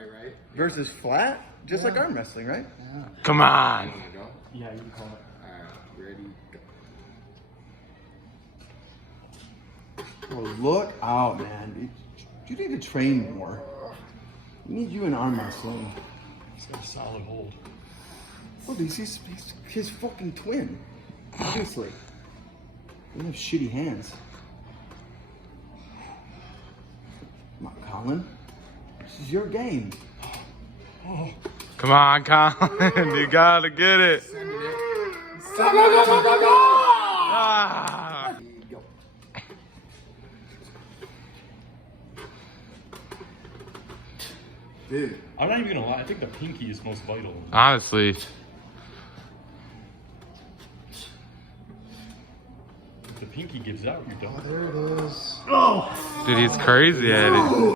Right. versus flat, just like arm wrestling, right? Yeah. Come on. You wanna go? Yeah, you can call it. Alright, ready, go. Oh, look out, man. You need to train more. We need you in arm wrestling. He's got a solid hold. Oh, he's his fucking twin. Obviously. They have shitty hands. Come on, Colin. This is your game. Come on, Colin. You gotta get it. Ah. Go. Dude. I'm not even gonna lie. I think the pinky is most vital. Honestly. If the pinky gives out, you're done. There it is. Dude, he's crazy at it.